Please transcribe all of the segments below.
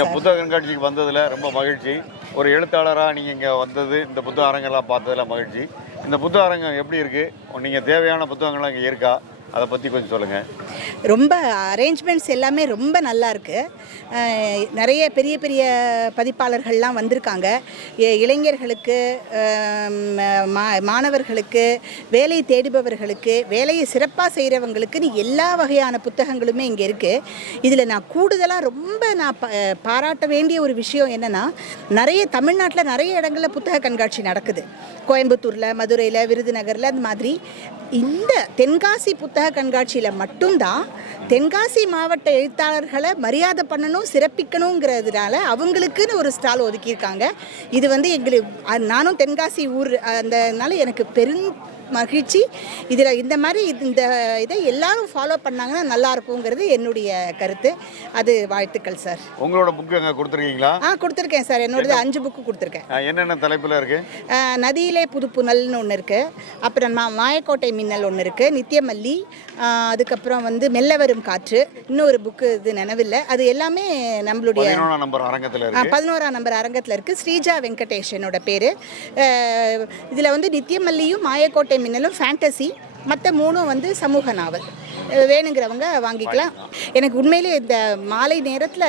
நீங்கள் புத்தக கண்காட்சிக்கு வந்ததில் ரொம்ப மகிழ்ச்சி. ஒரு எழுத்தாளராக நீங்கள் இங்கே வந்தது இந்த புத்தக அரங்கெல்லாம் பார்த்ததுல மகிழ்ச்சி. இந்த புத்தக அரங்கம் எப்படி இருக்குது நீங்கள் தேவையான புத்தகங்கள்லாம் இங்கே இருக்கா? அதை பற்றி கொஞ்சம் சொல்லுங்கள் ரொம்ப அரேஞ்ச்மெண்ட்ஸ் எல்லாமே ரொம்ப நல்லா இருக்குது நிறைய பெரிய பெரிய பதிப்பாளர்கள்லாம் வந்திருக்காங்க. இளைஞர்களுக்கு மா- மாணவர்களுக்கு வேலை தேடுபவர்களுக்கு வேலையை சிறப்பாக செய்கிறவங்களுக்குன்னு எல்லா வகையான புத்தகங்களுமே இங்கே இருக்குது இதில் நான் கூடுதலாக ரொம்ப நான் ப- பாராட்ட வேண்டிய ஒரு விஷயம் என்னென்னா நிறைய தமிழ்நாட்டில் நிறைய இடங்களில் புத்தக கண்காட்சி நடக்குது. கோயம்புத்தூரில் மதுரையில் விருதுநகரில் அந்த மாதிரி. இந்த தென்காசி புத்தக கண்காட்சியில் மட்டும்தான் தென்காசி மாவட்ட எழுத்தாளர்களை மரியாதை பண்ணணும் சிறப்பிக்கணுங்கிறதுனால அவங்களுக்குன்னு ஒரு ஸ்டால் ஒதுக்கியிருக்காங்க. இது வந்து எங்களுக்கு நானும் தென்காசி ஊர் அந்தனால எனக்கு பெரும் மகிழ்ச்சி. இதில் இந்த மாதிரி இந்த இதை எல்லாரும் ஃபாலோ பண்ணாங்கன்னா நல்லா இருக்குங்கிறது என்னுடைய கருத்து. அது வாழ்த்துக்கள் சார் உங்களோட புக்கு அங்கே கொடுத்துருக்கீங்களா? ஆ கொடுத்துருக்கேன் சார் என்னோடது அஞ்சு புக்கு கொடுத்துருக்கேன். என்னென்ன தலைப்பில் இருக்குது ஆஹ் நதியிலே புதுப்புனல்னு ஒன்று இருக்குது அப்புறம் மாயக்கோட்டை மின்னல் ஒன்று இருக்குது நித்தியமல்லி அதுக்கப்புறம் வந்து மெல்ல வரும் காற்று. இன்னொரு புக்கு இது நினைவில்லை. அது எல்லாமே நம்மளுடைய நம்பர் அரங்கத்தில் பதினோராம் நம்பர் அரங்கத்தில் இருக்குது ஸ்ரீஜா வெங்கடேஷனோட பேர். இதில் வந்து நித்தியமல்லியும் மாயக்கோட்டை மின்னலும் ஃபேண்டசி மற்ற மூணும் வந்து சமூக நாவல். வேணுங்கிறவங்க வாங்கிக்கலாம். எனக்கு உண்மையிலே இந்த மாலை நேரத்தில்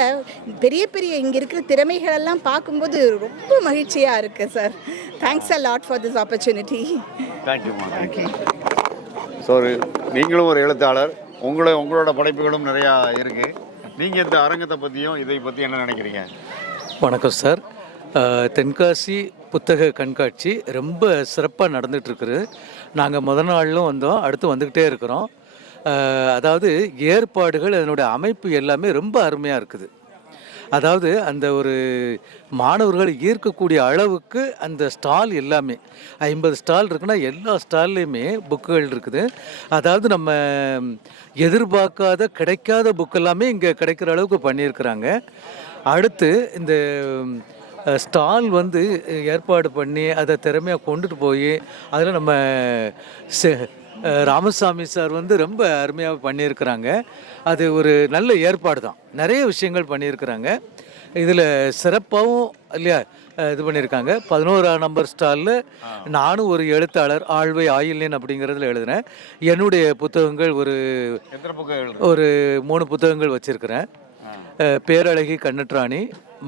பெரிய பெரிய இங்கே இருக்கிற திறமைகளெல்லாம் பார்க்கும்போது ரொம்ப மகிழ்ச்சியாக இருக்குது sir thanks a lot for this opportunity தேங்க்யூம்மா தேங்க்யூ ஸோ நீங்களும் ஒரு எழுத்தாளர். உங்களை உங்களோட படைப்புகளும் நிறையா இருக்குது நீங்கள் இந்த அரங்கத்தை பற்றியும் இதை பற்றி என்ன நினைக்கிறீங்க? வணக்கம் சார் தென்காசி புத்தக கண்காட்சி ரொம்ப சிறப்பாக நடந்துகிட்ருக்குது நாங்கள் முத நாளிலும் வந்தோம் அடுத்து வந்துக்கிட்டே இருக்கிறோம். அதாவது ஏற்பாடுகள் அதனுடைய அமைப்பு எல்லாமே ரொம்ப அருமையாக இருக்குது. அதாவது அந்த ஒரு மாணவர்களை ஈர்க்கக்கூடிய அளவுக்கு அந்த ஸ்டால் எல்லாமே ஐம்பது ஸ்டால் இருக்குன்னா எல்லா ஸ்டால்லையுமே புக்குகள் இருக்குது. அதாவது நம்ம எதிர்பார்க்காத கிடைக்காத புக்கெல்லாமே இங்கே கிடைக்கிற அளவுக்கு பண்ணியிருக்கிறாங்க. அடுத்து இந்த ஸ்டால் வந்து ஏற்பாடு பண்ணி அதை திறமையாக கொண்டுட்டு போய் அதில் நம்ம ராமசாமி சார் வந்து ரொம்ப அருமையாக பண்ணியிருக்கிறாங்க. அது ஒரு நல்ல ஏற்பாடு தான். நிறைய விஷயங்கள் பண்ணியிருக்கிறாங்க. இதில் சிறப்பாகவும் இல்லையா இது பண்ணியிருக்காங்க. பதினோராம் நம்பர் ஸ்டாலில் நானும் ஒரு எழுத்தாளர் ஆழ்வை ஆயில்லேன் அப்படிங்கிறதுல எழுதுனேன் என்னுடைய புத்தகங்கள் ஒரு ஒரு மூணு புத்தகங்கள் வச்சுருக்கிறேன். பேரழகி கண்ணற்றாணி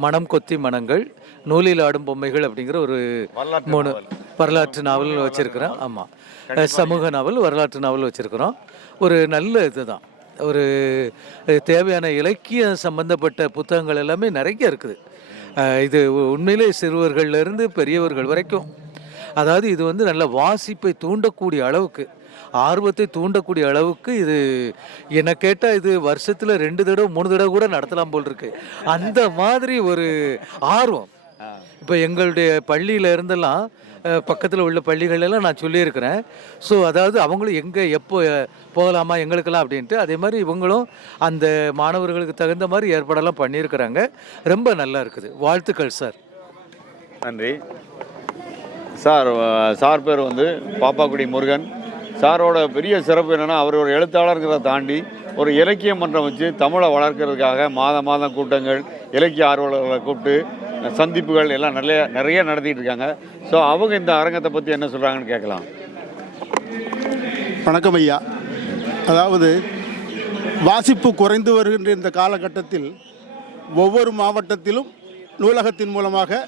மனம் கொத்தி மனங்கள் நூலில் ஆடும் பொம்மைகள் அப்படிங்கிற ஒரு மூணு. வரலாற்று நாவல் வச்சுருக்கிறேன். ஆமாம் சமூக நாவல் வரலாற்று நாவல் வச்சுருக்கிறோம். ஒரு நல்ல இதுதான். ஒரு தேவையான இலக்கியம் சம்பந்தப்பட்ட புத்தகங்கள் எல்லாமே நிறைய இருக்குது. இது உண்மையிலே சிறுவர்கள்ல இருந்து பெரியவர்கள் வரைக்கும். அதாவது இது வந்து நல்ல வாசிப்பை தூண்டக்கூடிய அளவுக்கு ஆர்வத்தை தூண்டக்கூடிய அளவுக்கு இது என்ன கேட்டால் இது வருஷத்தில் ரெண்டு தடவை மூணு தடவை கூட நடத்தலாம் போல் இருக்கு. அந்த மாதிரி ஒரு ஆர்வம். இப்போ எங்களுடைய பள்ளியில இருந்தெல்லாம் பக்கத்தில் உள்ள பள்ளிகளெல்லாம் நான் சொல்லியிருக்கிறேன். ஸோ அதாவது அவங்களும் எங்கே எப்போ போகலாமா எங்களுக்கெல்லாம் அப்படின்ட்டு அதே மாதிரி இவங்களும் அந்த மாணவர்களுக்கு தகுந்த மாதிரி ஏற்பாடெல்லாம் பண்ணியிருக்கிறாங்க. ரொம்ப நல்லா இருக்குது. வாழ்த்துக்கள் சார். நன்றி. சார் சார் பேர் வந்து பாப்பாக்குடி முருகன். சாரோட பெரிய சிறப்பு என்னென்னா அவர் ஒரு எழுத்தாளர்கிறத தாண்டி ஒரு இலக்கிய மன்றம் வச்சு தமிழை வளர்க்கறதுக்காக மாதம் மாதம் கூட்டங்கள் இலக்கிய ஆர்வலர்களை கூப்பிட்டு சந்திப்புகள் எல்லாம் நிறைய நிறைய நடத்திட்டு இருக்காங்க ஸோ அவங்க இந்த அரங்கத்தை பற்றி என்ன சொல்கிறாங்கன்னு கேட்கலாம். வணக்கம் ஐயா. அதாவது வாசிப்பு குறைந்து வருகின்ற இந்த காலகட்டத்தில் ஒவ்வொரு மாவட்டத்திலும் நூலகத்தின் மூலமாக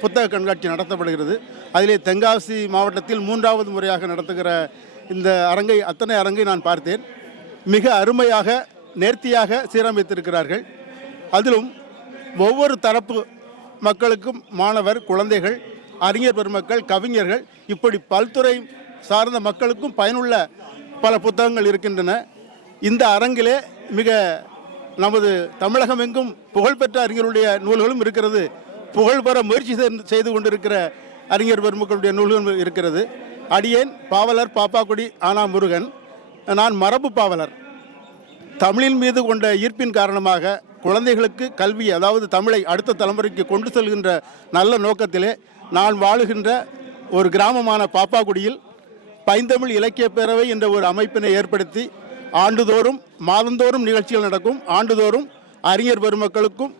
புத்தக கண்காட்சி நடத்தப்படுகிறது. அதிலே தென்காசி மாவட்டத்தில் மூன்றாவது முறையாக நடத்துகிற இந்த அரங்கை அத்தனை அரங்கை நான் பார்த்தேன். மிக அருமையாக நேர்த்தியாக சீரமைத்திருக்கிறார்கள். அதிலும் ஒவ்வொரு தரப்பு மக்களுக்கும் மாணவர் குழந்தைகள் அறிஞர் பெருமக்கள் கவிஞர்கள் இப்படி பல்துறை சார்ந்த மக்களுக்கும் பயனுள்ள பல புத்தகங்கள் இருக்கின்றன. இந்த அரங்கிலே மிக நமது தமிழகம் எங்கும் புகழ்பெற்ற அறிஞருடைய நூல்களும் இருக்கிறது. புகழ்பெற முயற்சி செய்து- செய்து கொண்டிருக்கிற அறிஞர் பெருமக்களுடைய நூல்களும் இருக்கிறது. அடியேன் பாவலர் பாப்பாக்குடி ஆனா முருகன் நான் மரபு பாவலர். தமிழின் மீது கொண்ட ஈர்ப்பின் காரணமாக குழந்தைகளுக்கு கல்வி அதாவது தமிழை அடுத்த தலைமுறைக்கு கொண்டு செல்கின்ற நல்ல நோக்கத்திலே நான் வாழுகின்ற ஒரு கிராமமான பாப்பாக்குடியில் பைந்தமிழ் இலக்கிய பேரவை என்ற ஒரு அமைப்பினை ஏற்படுத்தி ஆண்டுதோறும் மாதந்தோறும் நிகழ்ச்சிகள் நடக்கும். ஆண்டுதோறும் அறிஞர் பெருமக்களுக்கும்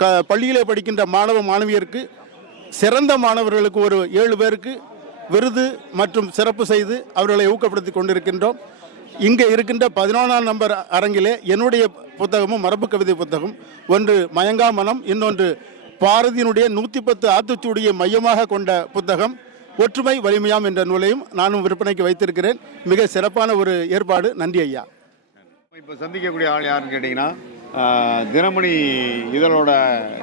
க பள்ளியிலே படிக்கின்ற மாணவ மாணவியருக்கு சிறந்த மாணவர்களுக்கு ஒரு ஏழு பேருக்கு விருது மற்றும் சிறப்பு செய்து அவர்களை ஊக்கப்படுத்தி கொண்டிருக்கின்றோம். இங்கே இருக்கின்ற பதினொன்றாம் நம்பர் அரங்கிலே என்னுடைய புத்தகமும் மரபு கவிதை புத்தகம். ஒன்று மயங்கா மனம் இன்னொன்று பாரதியினுடைய நூற்றி பத்து ஆத்துச்சூடியை மையமாக கொண்ட புத்தகம். ஒற்றுமை வலிமையாம் என்ற நூலையும் நானும் விற்பனைக்கு வைத்திருக்கிறேன். மிக சிறப்பான ஒரு ஏற்பாடு. நன்றி ஐயா. இப்போ சந்திக்கக்கூடிய ஆள் யாருன்னு கேட்டிங்கன்னா தினமணி இதழோட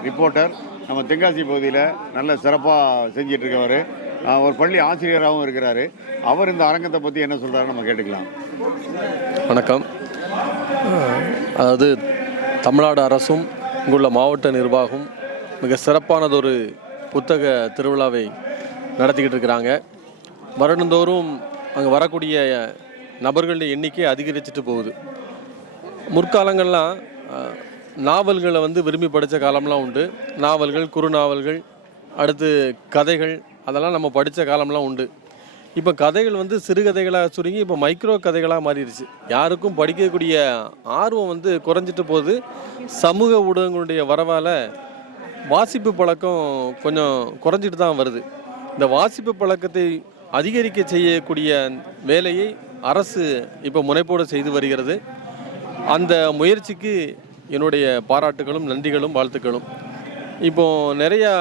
ரிப்போர்ட்டர் நம்ம தென்காசி பகுதியில் நல்ல சிறப்பாக செஞ்சிட்டு இருக்கவர் ஆஹ், ஒரு பள்ளி ஆசிரியராகவும் இருக்கிறாரு. அவர் இந்த அரங்கத்தை பற்றி என்ன சொல்கிறாரு நம்ம கேட்டுக்கலாம். வணக்கம். அதாவது தமிழ்நாடு அரசும் இங்குள்ள மாவட்ட நிர்வாகம் மிக சிறப்பானதொரு புத்தக திருவிழாவை நடத்திக்கிட்டு இருக்கிறாங்க. வருடந்தோறும் அங்கே வரக்கூடிய நபர்களின் எண்ணிக்கை அதிகரிச்சுட்டு போகுது. முற்காலங்கள்லாம் நாவல்களை வந்து விரும்பி படித்த காலம்லாம் உண்டு. நாவல்கள் குறுநாவல்கள் அடுத்து கதைகள் அதெல்லாம் நம்ம படித்த காலம்லாம் உண்டு. இப்போ கதைகள் வந்து சிறுகதைகளாக சுருங்கி இப்போ மைக்ரோ கதைகளாக மாறிடுச்சு. யாருக்கும் படிக்கக்கூடிய ஆர்வம் வந்து குறைஞ்சிட்டு போகுது. சமூக ஊடகங்களுடைய வரவால் வாசிப்பு பழக்கம் கொஞ்சம் குறைஞ்சிட்டு தான் வருது. இந்த வாசிப்பு பழக்கத்தை அதிகரிக்க செய்யக்கூடிய வேலையை அரசு இப்போ முனைப்போடு செய்து வருகிறது. அந்த முயற்சிக்கு என்னுடைய பாராட்டுகளும் நன்றிகளும் வாழ்த்துக்களும். இப்போ நிறையா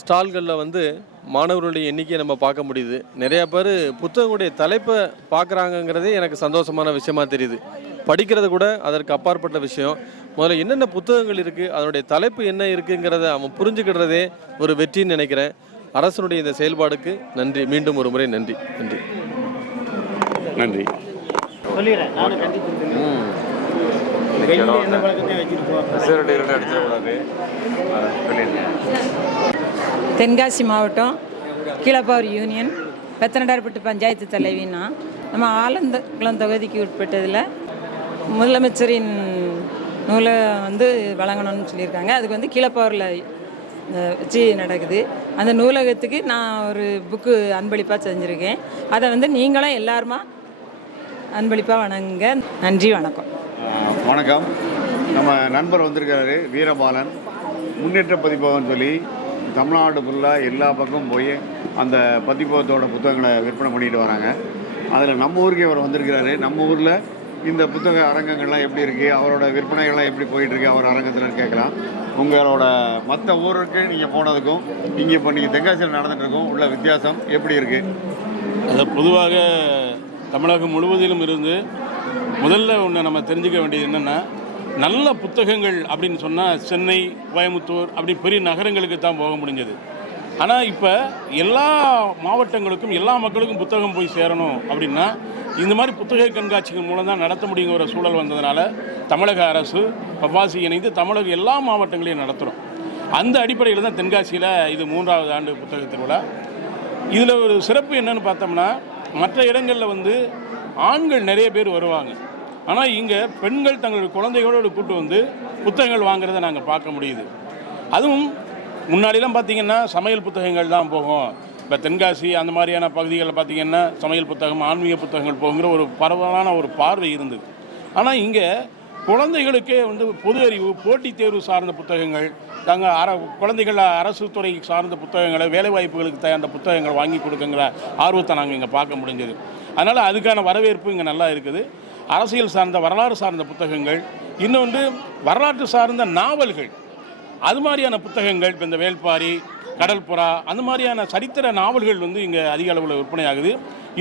ஸ்டால்களில் வந்து மாணவர்களுடைய எண்ணிக்கையை நம்ம பார்க்க முடியுது. நிறையா பேர் புத்தகங்களுடைய தலைப்பை பார்க்குறாங்கங்கிறதே எனக்கு சந்தோஷமான விஷயமா தெரியுது. படிக்கிறது கூட அதற்கு அப்பாற்பட்ட விஷயம். முதல்ல என்னென்ன புத்தகங்கள் இருக்குது அதனுடைய தலைப்பு என்ன இருக்குங்கிறத அவன் புரிஞ்சுக்கிடுறதே ஒரு வெற்றின்னு நினைக்கிறேன். அரசனுடைய இந்த செயல்பாடுக்கு நன்றி. மீண்டும் ஒரு முறை நன்றி. நன்றி. நன்றி. தென்காசி மாவட்டம் கீழப்பாவூர் யூனியன் பெத்தனடார்பட்டு பஞ்சாயத்து தலைவினா. நம்ம ஆலந்தகுளம் தொகுதிக்கு உட்பட்டதில் முதலமைச்சரின் நூலை வந்து வழங்கணும்னு சொல்லியிருக்காங்க. அதுக்கு வந்து கீழப்பாவூரில் வச்சு நடக்குது. அந்த நூலகத்துக்கு நான் ஒரு புக்கு அன்பளிப்பாக செஞ்சுருக்கேன். அதை வந்து நீங்களும் எல்லாருமா அன்பளிப்பாக வணங்குங்க. நன்றி வணக்கம். வணக்கம். நம்ம நண்பர் வந்திருக்காரு வீரபாலன். முன்னேற்ற பதிப்பகம்னு சொல்லி தமிழ்நாடு ஃபுல்லாக எல்லா பக்கமும் போய் அந்த பதிப்பகத்தோட புத்தகங்களை விற்பனை பண்ணிட்டு வராங்க. அதில் நம்ம ஊருக்கு இவர் வந்திருக்கிறாரு. நம்ம ஊரில் இந்த புத்தக அரங்கங்கள்லாம் எப்படி இருக்குது அவரோட விற்பனைகள்லாம் எப்படி போயிட்டுருக்கு அவர் அரங்கத்தில் கேட்கலாம். உங்களோட மற்ற ஊருக்கு நீங்கள் போனதுக்கும் இங்கே இப்போ நீங்கள் தென்காசியில் நடந்துட்டுருக்கோம் உள்ள வித்தியாசம் எப்படி இருக்குது அது பொதுவாக தமிழகம் முழுவதிலும் இருந்து முதல்ல ஒன்று நம்ம தெரிஞ்சுக்க வேண்டியது என்னென்னா நல்ல புத்தகங்கள் அப்படின்னு சொன்னால் சென்னை கோயம்புத்தூர் அப்படி பெரிய நகரங்களுக்கு தான் போக முடிஞ்சது. ஆனால் இப்போ எல்லா மாவட்டங்களுக்கும் எல்லா மக்களுக்கும் புத்தகம் போய் சேரணும் அப்படின்னா இந்த மாதிரி புத்தக கண்காட்சிகள் மூலம் தான் நடத்த முடியுங்கிற சூழல் வந்ததுனால தமிழக அரசு பவாசி இணைந்து தமிழக எல்லா மாவட்டங்களையும் நடத்துகிறோம் அந்த அடிப்படையில் தான் தென்காசியில் இது மூன்றாவது ஆண்டு புத்தக திருவிழா. இதில் ஒரு சிறப்பு என்னன்னு பார்த்தோம்னா மற்ற இடங்களில் வந்து ஆண்கள் நிறைய பேர் வருவாங்க. ஆனால் இங்கே பெண்கள் தங்களுடைய குழந்தைகளோடு கூட்டு வந்து புத்தகங்கள் வாங்குறதை நாங்கள் பார்க்க முடியுது. அதுவும் முன்னாடிலாம் பார்த்தீங்கன்னா சமையல் புத்தகங்கள் தான் போகும். இப்போ தென்காசி அந்த மாதிரியான பகுதிகளில் பார்த்தீங்கன்னா சமையல் புத்தகம் ஆன்மீக புத்தகங்கள் போகுங்கிற ஒரு பரவலான ஒரு பார்வை இருந்தது. ஆனால் இங்கே குழந்தைகளுக்கே வந்து பொது அறிவு போட்டித் தேர்வு சார்ந்த புத்தகங்கள் தாங்கள் அர குழந்தைகள் அரசு துறை சார்ந்த புத்தகங்களை வேலைவாய்ப்புகளுக்கு தகுந்த புத்தகங்கள் வாங்கி கொடுக்குங்கிற ஆர்வத்தை நாங்கள் இங்கே பார்க்க முடிஞ்சது. அதனால் அதுக்கான வரவேற்பு இங்கே நல்லா இருக்குது. அரசியல் சார்ந்த வரலாறு சார்ந்த புத்தகங்கள் இன்னொன்று வரலாற்று சார்ந்த நாவல்கள். அது மாதிரியான புத்தகங்கள் இப்போ இந்த வேள்பாரி கடல்புறா அந்த மாதிரியான சரித்திர நாவல்கள் வந்து இங்கே அதிக அளவில் விற்பனையாகுது.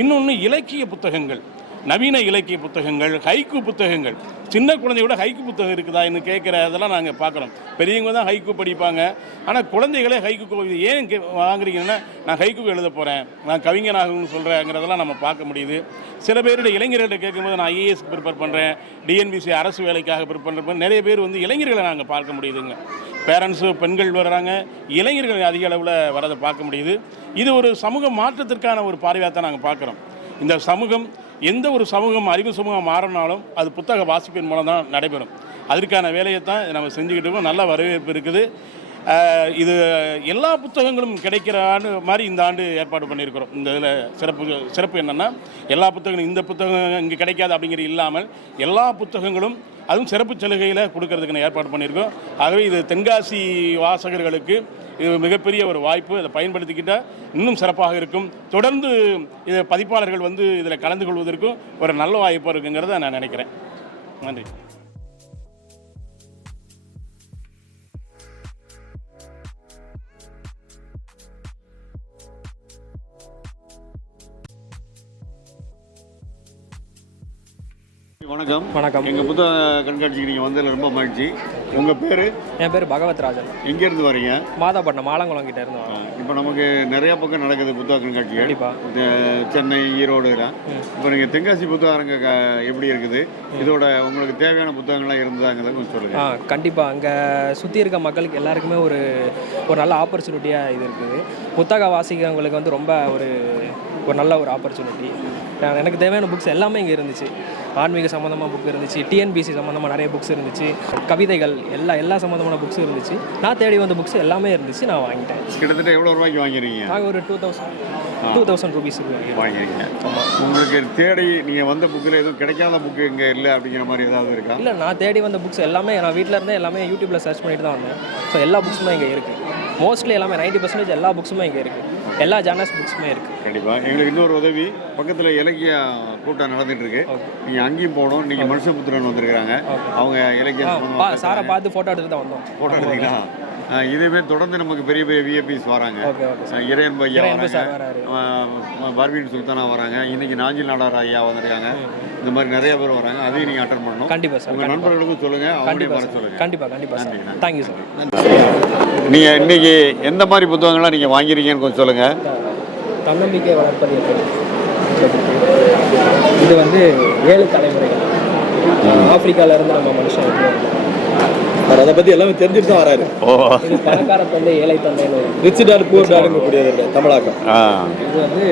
இன்னொன்று இலக்கிய புத்தகங்கள். நவீன இலக்கிய புத்தகங்கள் ஹைக்கு புத்தகங்கள். சின்ன குழந்தையோட ஹைக்கு புத்தகம் இருக்குதா என்று கேட்குற அதெல்லாம் நாங்கள் பார்க்குறோம். பெரியவங்க தான் ஹைக்கு படிப்பாங்க. ஆனால் குழந்தைகளே ஹைக்கு கோ- ஏன் கே வாங்குறீங்கன்னா நான் ஹைக்கு எழுத போகிறேன் நான் கவிஞனாகணும்னு சொல்கிறேங்கிறதெல்லாம் நம்ம பார்க்க முடியுது. சில பேருடைய இளைஞர்கள்ட்ட கேட்கும்போது நான் ஐஏஎஸ் ப்ரிப்பேர் பண்ணுறேன் டிஎன்பிசி அரசு வேலைக்காக ப்ரிப்பேர் பண்ணுறேன் நிறைய பேர் வந்து இளைஞர்களை நாங்கள் பார்க்க முடியுதுங்க. பேரண்ட்ஸு பெண்கள் வர்றாங்க. இளைஞர்கள் அதிக அளவில் வரதை பார்க்க முடியுது. இது ஒரு சமூக மாற்றத்திற்கான ஒரு பார்வையாக தான் நாங்கள் பார்க்குறோம். இந்த சமூகம் எந்த ஒரு சமூகம் அறிவு சமூகம் மாறினாலும் அது புத்தக வாசிப்பின் மூலம் தான் நடைபெறும். அதற்கான வேலையை தான் நம்ம செஞ்சுக்கிட்டு இருக்கோம். நல்ல வரவேற்பு இருக்குது. இது எல்லா புத்தகங்களும் கிடைக்கிற ஆண்டு மாதிரி இந்த ஆண்டு ஏற்பாடு பண்ணியிருக்கிறோம். இந்த இதில் சிறப்பு சிறப்பு என்னென்னா எல்லா புத்தகங்களும் இந்த புத்தகம் இங்கே கிடைக்காது அப்படிங்கிறது இல்லாமல் எல்லா புத்தகங்களும் அதுவும் சிறப்பு சலுகையில் கொடுக்கறதுக்குன்னு ஏற்பாடு பண்ணியிருக்கோம். ஆகவே இது தென்காசி வாசகர்களுக்கு இது மிகப்பெரிய ஒரு வாய்ப்பு. அதை பயன்படுத்திக்கிட்டால் இன்னும் சிறப்பாக இருக்கும். தொடர்ந்து இது பதிப்பாளர்கள் வந்து இதில் கலந்து கொள்வதற்கும் ஒரு நல்ல வாய்ப்பாக இருக்குங்கிறத நான் நினைக்கிறேன். நன்றி. வணக்கம். வணக்கம். எங்கள் புத்தக கண்காட்சிக்கு நீங்கள் வந்ததில் ரொம்ப மகிழ்ச்சி. உங்கள் பேர்? என் பேர் பகவத் ராஜன் எங்கேருந்து வரீங்க? மாதாப்பட்டினம் ஆலங்குளம் கிட்ட இருந்து வரோம் இப்போ நமக்கு நிறைய பக்கம் நடக்குது புத்தக கண்காட்சிகள் கண்டிப்பா. இந்த சென்னை ஈரோடு எல்லாம் இப்போ நீங்கள் தென்காசி புத்தக அரங்க எப்படி இருக்குது? இதோட உங்களுக்கு தேவையான புத்தகங்கள்லாம் இருந்ததாங்கிறத கொஞ்சம் ஆ சொல்லுங்கள் கண்டிப்பாக அங்கே சுற்றி இருக்க மக்களுக்கு எல்லாருக்குமே ஒரு ஒரு நல்ல ஆப்பர்ச்சுனிட்டியாக இது இருக்குது. புத்தக வாசிக்கிறவங்களுக்கு வந்து ரொம்ப ஒரு ஒரு நல்ல ஒரு ஆப்பர்ச்சுனிட்டி எனக்கு தேவையான புக்ஸ் எல்லாமே இங்கே இருந்துச்சு. ஆன்மீக சம்மந்தமாக புக் இருந்துச்சு. டிஎன்பிசி சம்மந்தமாக நிறைய புக்ஸ் இருந்துச்சு. கவிதைகள் எல்லா எல்லா சம்மந்தமான புக்ஸ் இருந்துச்சு. நான் தேடி வந்த புக்ஸ் எல்லாமே இருந்துச்சு. நான் வாங்கிட்டேன். கிட்டத்தட்ட எவ்வளோ ரூபாய்க்கு வாங்கிறீங்க நாங்கள் ஒரு டூ தௌசண்ட் டூ தௌசண்ட் ருபீஸுக்கு வாங்கிடுவோம் வாங்கிறீங்க உங்களுக்கு தேடி நீங்கள் வந்த புக்கில் எதுவும் கிடைக்காத புக்கு இங்கே இல்லை அப்படிங்கிற மாதிரி ஏதாவது இருக்கா? இல்லை நான் தேடி வந்த புக்ஸ் எல்லாமே நான் வீட்டில் இருந்தே எல்லாமே யூடியூப்பில் சர்ச் பண்ணிட்டு தான் வந்தேன். ஸோ எல்லா புக்ஸுமே இங்கே இருக்குது மோஸ்ட்லி எல்லாமே நைன்டி பர்சன்டேஜ் எல்லா புக்ஸுமே இங்கே இருக்குது எல்லா ஜானர்ஸ் புக்ஸுமே இருக்குது கண்டிப்பாக எங்களுக்கு இன்னொரு உதவி பக்கத்தில் இலக்கிய கூட்டம் நடந்துட்டு இருக்கு நீங்கள் அங்கேயும் போகணும். நீங்கள் மனுஷபுத்திரன் வந்திருக்கிறாங்க. அவங்க இலக்கிய சாரை பார்த்து ஃபோட்டோ எடுத்து தான் வந்தோம். ஃபோட்டோ எடுத்தீங்களா? இதுவே தொடர்ந்து நமக்கு பெரிய பெரிய விஐபிஸ் வராங்க. இறையன்பு ஐயா வராங்க. பர்வீன் சுல்தானா வராங்க. இன்னைக்கு நாஞ்சில் நாடார் ஐயா வந்திருக்காங்க. இந்த மாதிரி நிறைய பேர் வராங்க. அதையும் நீங்கள் அட்டன் பண்ணணும். கண்டிப்பாக சார் உங்கள் நண்பர்களுக்கும் சொல்லுங்கள் அவங்களையும் வர சொல்லுங்கள் கண்டிப்பாக கண்டிப்பாக நன்றி. Thank you sir. நீங்கள் இன்னைக்கு எந்த மாதிரி புத்தகங்கள்லாம் நீங்கள் வாங்கியிருக்கீங்கன்னு கொஞ்சம் சொல்லுங்கள் தன்னம்பிக்கை வளர்ப்பது இது வந்து ஏழு தலைமுறைகள். ஆப்பிரிக்கால இருந்து நம்ம மனுஷன் வந்தோம். அதை பத்தி எல்லாமே தெரிஞ்சுட்டு தான் வராரு. ஓ. பணக்கார தந்தை ஏழை வரும். ரிச் டாட் பூர் டாடுங்க கூடியது தமிழாக்கம் இது வந்து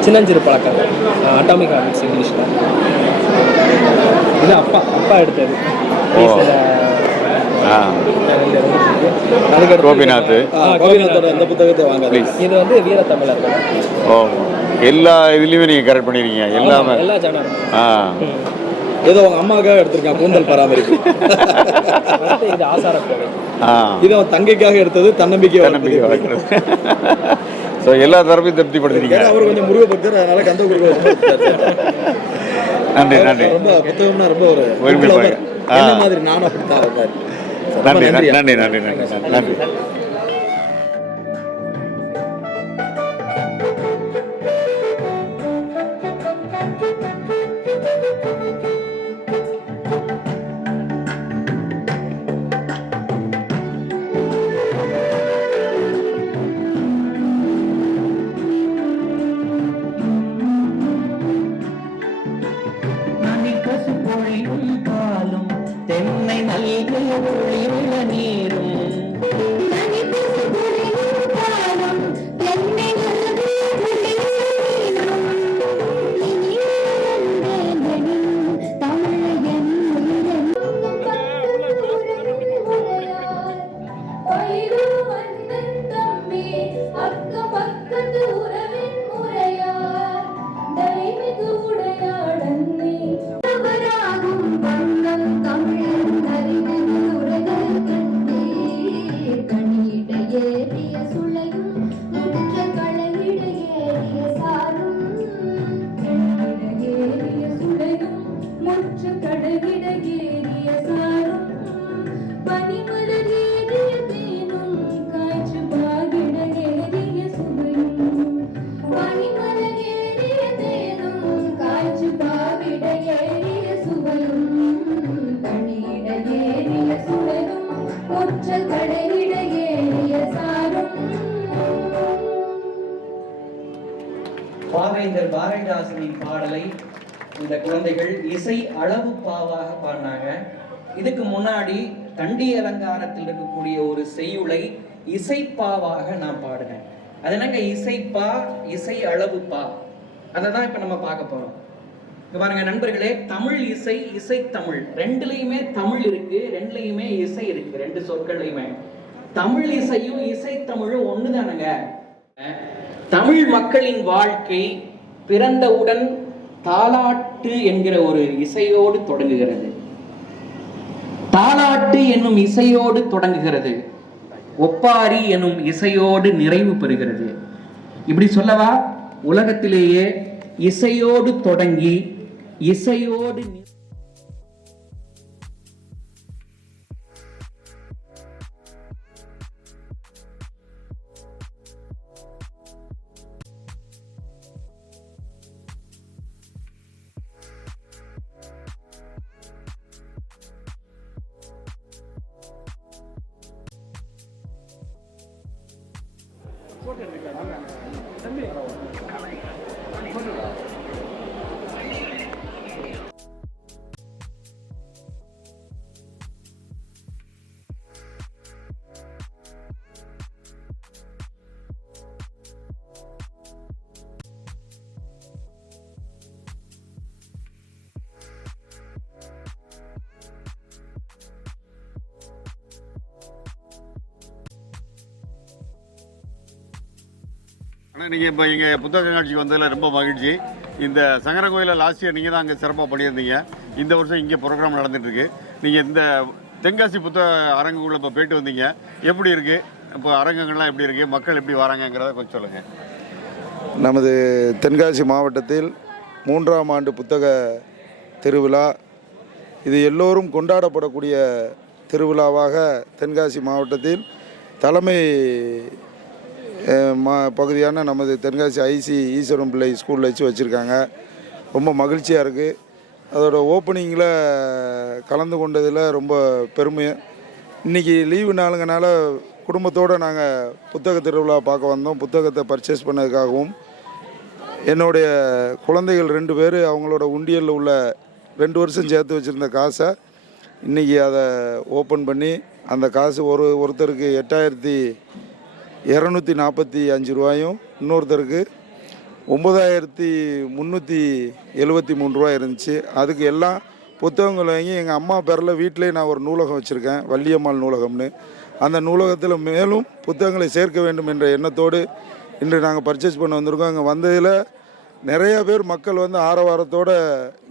சின்னஞ்சிறு பழக்கங்கள் அட்டாமிக் ஹாபிட்ஸ் இங்கிலீஷில் இது அப்பா அப்பா எடுத்தது. கோபிநாத். கோபிநாத்தோட இந்த புத்தகத்தை வாங்க. இது வந்து ஓ. எல்லா இதுலேயுமே நீங்கள் கரெக்ட் பண்ணிருக்கீங்க. எல்லாமே. எல்லா ஜானரும் ஆ. ஏதோ உங்க அம்மாவுக்காக எடுத்திருக்கான் கூந்தல் பராமரிப்பு. இது அவன் தங்கைக்காக எடுத்தது தன்னம்பிக்கை தன்னம்பிக்கை ஸோ எல்லா தரப்பையும் திருப்திப்படுத்துறீங்க ஏன்னா அவர் கொஞ்சம் முருகபக்தர் அதனால கந்த. நன்றி நன்றி. ரொம்ப புத்தகம்னா ரொம்ப ஒரு மாதிரி நானும் நன்றி நன்றி நன்றி நன்றி. நன்றி. நல்கு நந்தி அலங்காரத்தில் இருக்கக்கூடிய ஒரு செய்யுளை இசைப்பாவாக நான் பாடுனேன் அது என்னங்க? இசைப்பா இசை அளவுப்பா. அதை தான் இப்போ நம்ம பார்க்க போறோம். இங்க பாருங்க நண்பர்களே தமிழ் இசை இசை தமிழ். ரெண்டுலையுமே தமிழ் இருக்கு ரெண்டுலையுமே இசை இருக்கு ரெண்டு சொற்கள்லையுமே. தமிழ் இசையும் இசைத்தமிழும் ஒண்ணுதானுங்க? தமிழ் மக்களின் வாழ்க்கை பிறந்தவுடன் தாலாட்டு என்கிற ஒரு இசையோடு தொடங்குகிறது. தாலாட்டு என்னும் இசையோடு தொடங்குகிறது. ஒப்பாரி எனும் இசையோடு நிறைவு பெறுகிறது. இப்படி சொல்லவா? உலகத்திலேயே இசையோடு தொடங்கி இசையோடு நீங்கள் இப்போ இங்கே புத்தக காட்சிக்கு வந்ததில் ரொம்ப மகிழ்ச்சி. இந்த சங்கர கோயிலில் லாஸ்ட் இயர் நீங்கள் தான் அங்கே சிறப்பாக பண்ணியிருந்தீங்க. இந்த வருஷம் இங்கே ப்ரோக்ராம் நடந்துட்டுருக்கு நீங்கள் இந்த தென்காசி புத்தக அரங்குக்குள்ளே இப்போ போயிட்டு வந்தீங்க. எப்படி இருக்குது இப்போ அரங்கங்கள்லாம் எப்படி இருக்குது மக்கள் எப்படி வராங்கங்கிறத கொஞ்சம் சொல்லுங்கள் நமது தென்காசி மாவட்டத்தில் மூன்றாம் ஆண்டு புத்தக திருவிழா. இது எல்லோரும் கொண்டாடப்படக்கூடிய திருவிழாவாக தென்காசி மாவட்டத்தில் தலைமை மா பகுதியான நமது தென்காசி ஐசி ஈஸ்வரம் பிள்ளை ஸ்கூலில் வச்சு வச்சுருக்காங்க. ரொம்ப மகிழ்ச்சியாக இருக்குது அதோட ஓப்பனிங்கில் கலந்து கொண்டதில் ரொம்ப பெருமையும் இன்றைக்கி லீவு நாளுங்கனால குடும்பத்தோடு நாங்கள் புத்தக திருவிழா பார்க்க வந்தோம். புத்தகத்தை பர்ச்சேஸ் பண்ணதுக்காகவும் என்னுடைய குழந்தைகள் ரெண்டு பேர் அவங்களோட உண்டியலில் உள்ள ரெண்டு வருஷம் சேர்த்து வச்சுருந்த காசை இன்றைக்கி அதை ஓப்பன் பண்ணி அந்த காசு ஒரு ஒருத்தருக்கு எட்டாயிரத்தி இரநூத்தி நாற்பத்தி அஞ்சு ரூபாயும் இன்னொருத்தருக்கு ஒம்பதாயிரத்தி முந்நூற்றி எழுபத்தி மூணு ரூபாய் இருந்துச்சு. அதுக்கு எல்லாம் புத்தகங்கள் வாங்கி எங்கள் அம்மா பேரில் வீட்டிலே நான் ஒரு நூலகம் வச்சுருக்கேன் வள்ளியம்மாள் நூலகம்னு. அந்த நூலகத்தில் மேலும் புத்தகங்களை சேர்க்க வேண்டும் என்ற எண்ணத்தோடு இன்று நாங்கள் பர்ச்சேஸ் பண்ண வந்திருக்கோம். இங்கே வந்ததில் நிறைய பேர் மக்கள் வந்து ஆரவாரத்தோடு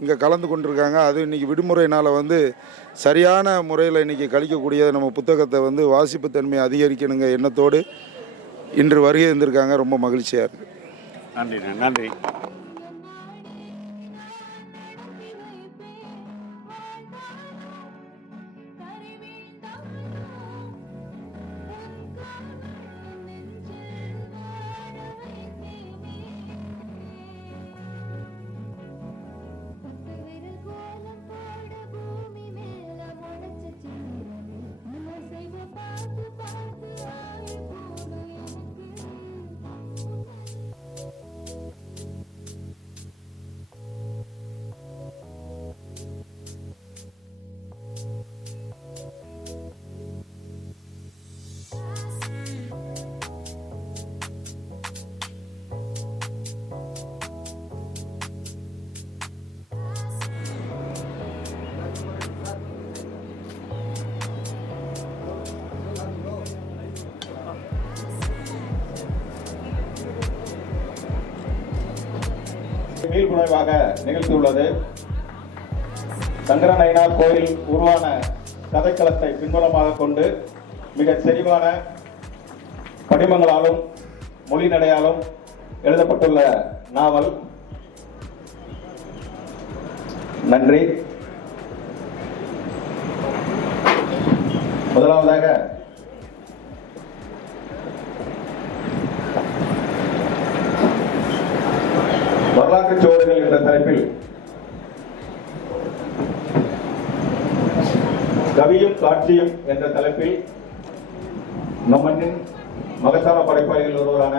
இங்கே கலந்து கொண்டிருக்காங்க. அது இன்றைக்கி விடுமுறைனால் வந்து சரியான முறையில் இன்றைக்கி கழிக்கக்கூடிய நம்ம புத்தகத்தை வந்து வாசிப்பு தன்மையை அதிகரிக்கணுங்க எண்ணத்தோடு இன்று வருகை இருந்திருக்காங்க ரொம்ப மகிழ்ச்சியாக இருக்குது நன்றி நன்றி. மீள்புனைவாக நிகழ்த்தியுள்ளது. சங்கரநயனார் கோயில் உருவான கதைக்களத்தை பின்புலமாக கொண்டு மிக செறிவான படிமங்களாலும் மொழி நடையாலும் எழுதப்பட்டுள்ள நாவல். நன்றி. முதலாவதாக வரலாற்று சுவடுகள் என்ற தலைப்பில் கவியும் காட்சியும் என்ற தலைப்பில் நம் மண்ணின் மகத்தான படைப்பாளிகள் ஒருவரான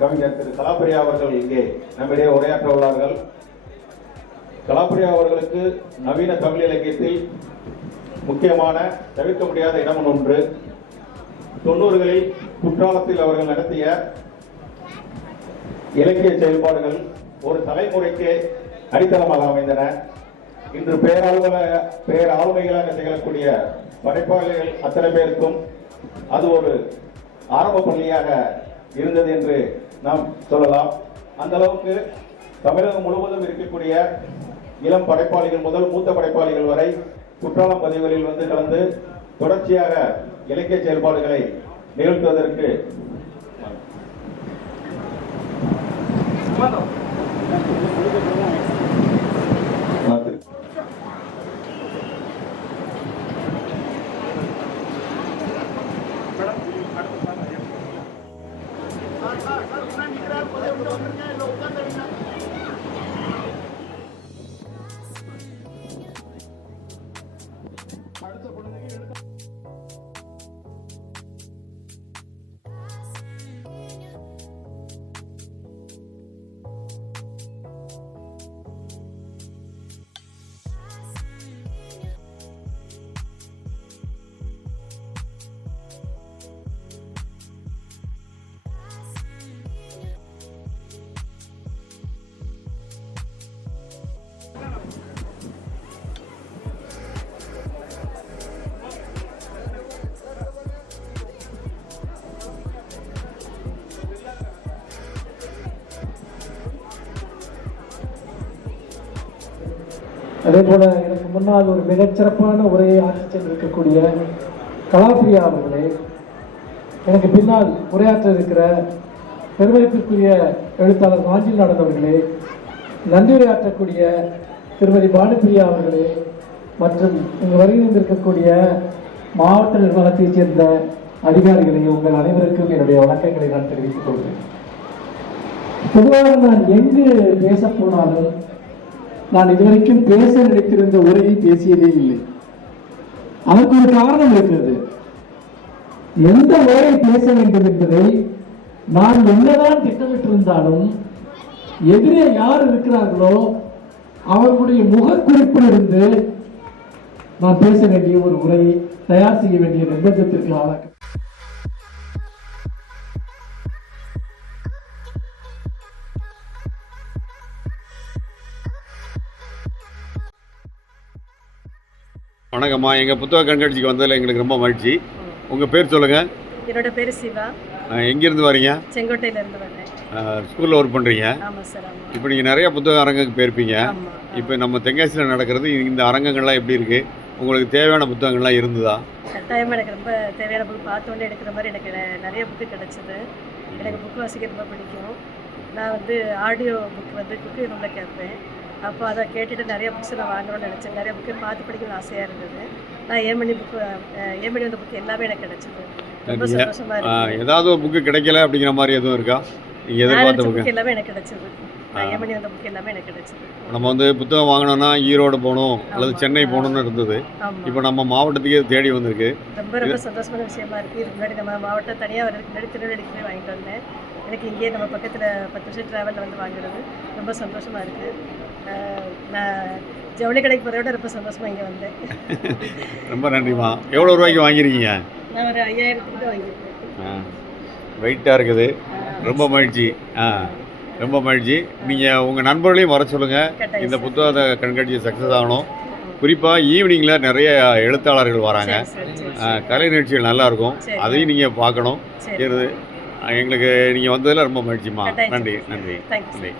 கவிஞர் திரு கலாபிரியா அவர்கள் இங்கே நம்மிடையே உரையாற்ற உள்ளார்கள். கலாபிரியா அவர்களுக்கு நவீன தமிழ் இலக்கியத்தில் முக்கியமான தவிர்க்க முடியாத இடம் ஒன்று. தொண்ணூறுகளில் குற்றாலத்தில் அவர்கள் நடத்திய இலக்கிய செயல்பாடுகள் ஒரு தலைமுறைக்கு அடித்தளமாக அமைந்தன. இன்று பேராளுமையாக பேராளுமைகளாக திகழக்கூடிய படைப்பாளிகள் அத்தனை பேருக்கும் அது ஒரு ஆரம்ப பள்ளியாக இருந்தது என்று நாம் சொல்லலாம். அந்த அளவுக்கு தமிழகம் முழுவதும் இருக்கக்கூடிய இளம் படைப்பாளிகள் முதல் மூத்த படைப்பாளிகள் வரை குற்றாலம் பதிவுகளில் வந்து கலந்து தொடர்ச்சியாக இலக்கிய செயல்பாடுகளை நிகழ்த்துவதற்கு அதே போல எனக்கு முன்னால் ஒரு மிகச்சிறப்பான உரையை ஆற்றி சென்றிருக்கக்கூடிய கலாபிரியா அவர்களே எனக்கு பின்னால் உரையாற்ற இருக்கிற பெருமதிப்பிற்குரிய எழுத்தாளர் மாஞ்சில் நடந்தவர்களே நன்றி உரையாற்றக்கூடிய திருமதி பானுபிரியா அவர்களே மற்றும் இங்கு வருகை இருக்கக்கூடிய மாவட்ட நிர்வாகத்தைச் சேர்ந்த அதிகாரிகளையும் உங்கள் அனைவருக்கும் என்னுடைய வணக்கங்களை நான் தெரிவித்துக் கொள்கிறேன். பொதுவாக நான் எங்கு பேச போனாலும் நான் இதுவரைக்கும் பேச நினைத்திருந்த உரையை பேசியதே இல்லை. அதற்கு ஒரு காரணம் இருக்கிறது. எந்த உரையை பேச வேண்டும் என்பதை நான் என்னதான் திட்டமிட்டிருந்தாலும் எதிரே யார் இருக்கிறார்களோ அவர்களுடைய முகக்குறிப்பிலிருந்து நான் பேச வேண்டிய ஒரு உரையை தயார் செய்ய வேண்டிய நிர்பந்தத்திற்கு ஆளாக்க வணக்கம்மா. எங்கள் புத்தக கண்காட்சிக்கு வந்ததில் எங்களுக்கு ரொம்ப மகிழ்ச்சி. உங்கள் பேர் சொல்லுங்கள் என்னோட பேர் சிவா. எங்கேருந்து வரீங்க? செங்கோட்டையிலேருந்து வரேன். ஸ்கூலில் ஒர்க் பண்ணுறீங்க இப்போ நீங்கள் நிறைய புத்தக அரங்குக்கு போயிருப்பீங்க. இப்போ நம்ம தென்காசியில் நடக்கிறது இந்த அரங்கங்கள்லாம் எப்படி இருக்குது உங்களுக்கு தேவையான புத்தகங்கள்லாம் இருந்ததா? கட்டாயமாக எனக்கு ரொம்ப தேவையான புக் பார்த்த உடனே எடுக்கிற மாதிரி எனக்கு நிறைய புக்கு கிடச்சிது. எனக்கு புக் வாசிக்க ரொம்ப பிடிக்கும். நான் வந்து ஆடியோ புக் வந்து குக்கு ரூமில் கேட்பேன். அப்போ அதை கேட்டுட்டு நிறைய புக்ஸ் நான் வாங்கணும்னு நினச்சேன். நிறைய புக்கு பார்த்து படிக்கணும்னு ஆசையாக இருந்தது. நான் ஏமணி புக்கு ஏமணி வந்த புக்கு எல்லாமே எனக்கு கிடச்சிது. ரொம்ப சந்தோஷமாக ஆ, இருக்குது ஏதாவது ஒரு புக்கு கிடைக்கல அப்படிங்கிற மாதிரி எதுவும் இருக்கா? நீங்கள் எதிர்பார்த்த புக்கு புக் எல்லாமே எனக்கு கிடச்சிது. ஏமணி வந்த புக் எல்லாமே எனக்கு கிடச்சிது. நம்ம வந்து புத்தகம் வாங்கணும்னா ஈரோடு போகணும் அல்லது. சென்னை போகணும்னு இருந்தது. இப்போ நம்ம மாவட்டத்துக்கே தேடி வந்திருக்கு. ரொம்ப ரொம்ப சந்தோஷமான விஷயமா இருக்குது இதுக்கு முன்னாடி நம்ம மாவட்டம் தனியாக வர்றதுக்கு முன்னாடி திருநெல்வேலிக்கு போய் வாங்கிட்டு வந்தேன். எனக்கு இங்கேயே நம்ம பக்கத்தில் பத்து வருஷம் ட்ராவலில் வந்து வாங்குறது ரொம்ப சந்தோஷமாக இருக்குது நான் ஜவுளி கடைக்கு போகிறத ரொம்ப சந்தோஷமாக இங்கே வந்தேன். ரொம்ப நன்றிம்மா. எவ்வளோ ரூபாய்க்கு வாங்கியிருக்கீங்க? நான் ஒரு ஐயாயிரத்துக்கு வாங்கியிருக்கேன். வெயிட்டாக இருக்குது. ரொம்ப மகிழ்ச்சி. ஆ ரொம்ப மகிழ்ச்சி. நீங்கள் உங்கள் நண்பர்களையும் வர சொல்லுங்கள் இந்த சார். புத்தக கண்காட்சி சக்ஸஸ் ஆகணும். குறிப்பாக ஈவினிங்கில் நிறைய எழுத்தாளர்கள் வராங்க. கலை நிகழ்ச்சிகள் நல்லா இருக்கும். சரி. அதையும் நீங்கள் பார்க்கணும். எங்களுக்கு நீங்கள் வந்ததில் ரொம்ப மகிழ்ச்சிம்மா. கட்டாயம் நன்றி. நன்றி. நன்றி.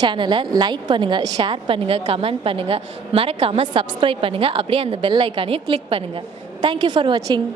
சேனலை லைக் பண்ணுங்கள் ஷேர் பண்ணுங்கள் கமெண்ட் பண்ணுங்கள் மறக்காமல் சப்ஸ்கிரைப் பண்ணுங்கள் அப்படியே அந்த பெல் ஐக்கானையும் கிளிக் பண்ணுங்கள் தேங்க்யூ ஃபார் வாட்சிங்